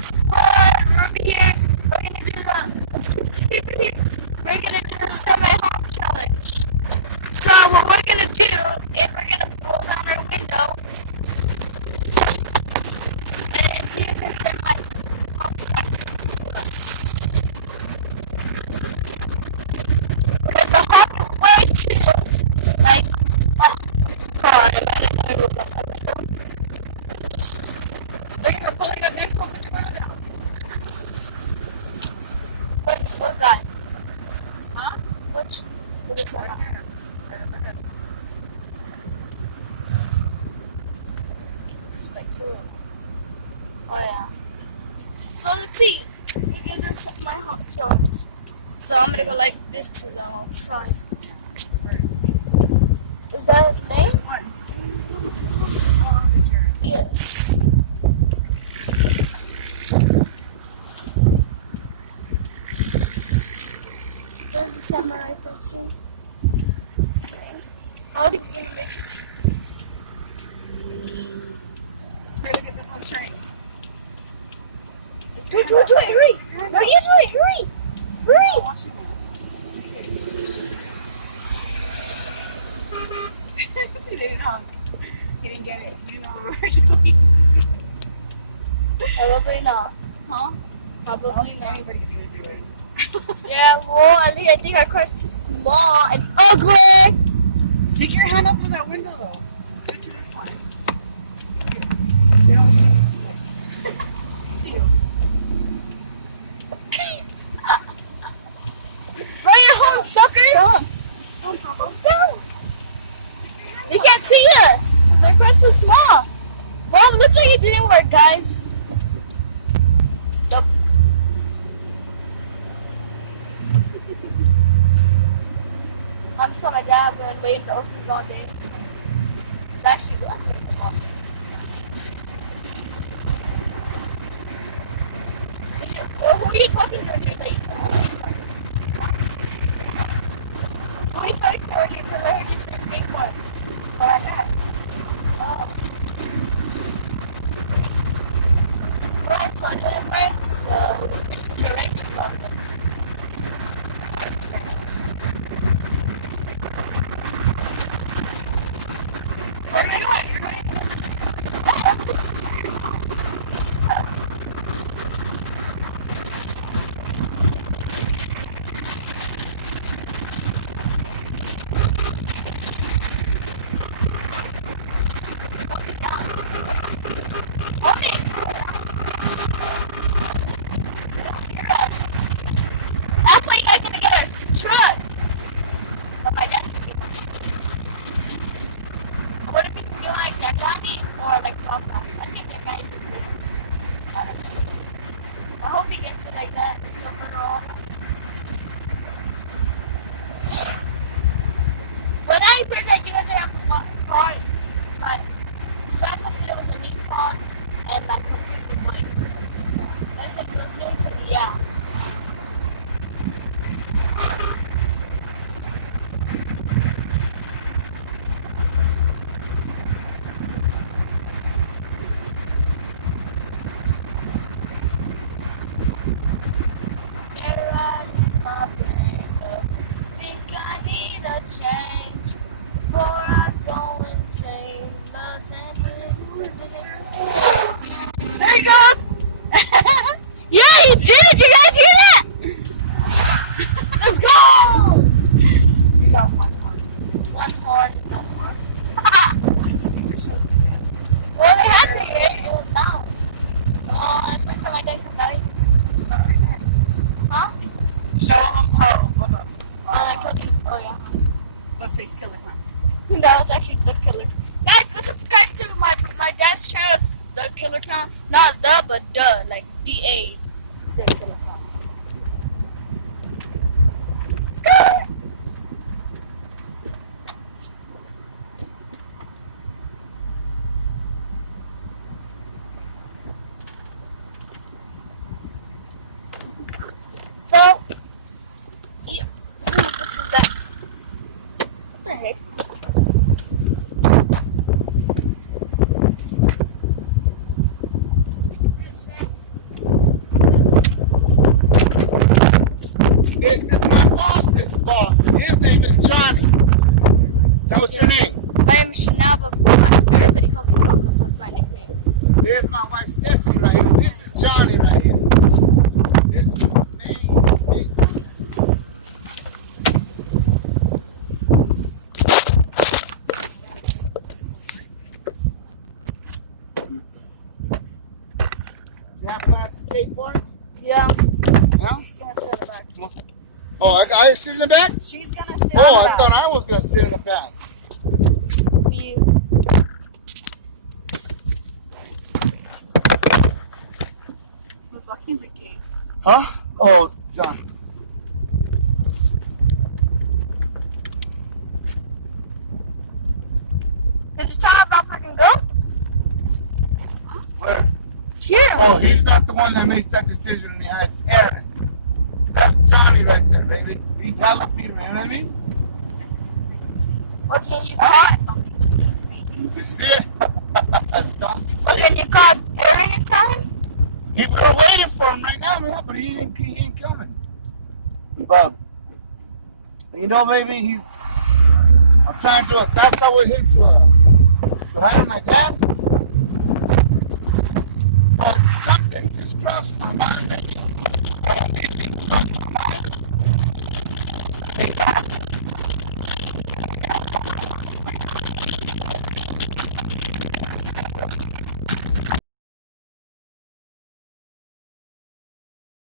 Over here, we're gonna do the semi-hawk challenge. So what we're gonna do is we're gonna pull down our window and see if the semi-hawk because the hawk is way too like hard. They're pulling up next one, put your window down. What guy? Huh? What is that? There's like two of them. Oh yeah. So let's see. We're gonna do some my hot challenge. So I'm gonna go like this to the outside. Is that his name? There's one. Oh, Yes. There's the samurai also. Okay. How do you make it? Hey, look at this one's turning. Do it, hurry! No, you do it, hurry! Hurry! They didn't honk. He didn't get it. He didn't know what we were doing. Probably not. Huh? I don't Probably think not. anybody's gonna do it. Yeah, well, I think our car's too small and ugly! Stick your hand up through that window though. Do it to this one. They don't need it. Do. Run your home, suckers! You can't see us! The car's too small! Well, it looks like it didn't work, guys. Nope. I'm telling my dad I've been waiting to open this all day. Actually, let's wait them up. Who are you talking to? Who are you talking to? Because I heard you say skateboard. What I got? Oh. Well, it's not doing it right, so we're just correcting about it. So you're right. That's why you guys gonna get our truck. But my dad's gonna get my truck. What if it's be like that Gandhi or like Podcast? I think that guy is good. I don't know. I hope he gets it like that. The silver roll. When I heard that you guys have cars, but Grandpa said it was a Nissan and like completely white. I said it was new. He said yeah. Change for us go insane. Love and There he goes! yeah, you did it! You guys hear that? Let's go! You got one. One more, no more. Well, they had to hear it. It was down. Oh, that's my time I did because huh? Show them. Oh, hold up. Oh, they're cooking. Oh, yeah. What face killer, huh? That was actually the killer. Guys, let's subscribe to my dad's channel. It's the Killer Clown. Not the, but the, like D-A. The Killer Clown. Let's go! So, yeah. What's that? What the heck? wife Stephanie right here. This is Johnny right here. This is the main big one. You have fun at the skateboard? Yeah. Yeah? She's gonna sit in the back. Oh, I sit in the back? She's gonna sit Oh, in the I thought back. I was going to sit in the back. You. Who's walking the gate? Huh? Oh, John. Did you tell about freaking go? Where? Here. Oh, he's not the one that makes that decision. It's Aaron. That's Johnny right there, baby. He's hella feet, you know what I mean? What can you call? You see it? What can you call Aaron in time? We're waiting for him right now, man, but he ain't coming. But, you know, baby, I'm trying to, that's how we hit to right, my dad? But something just crossed my mind, baby. They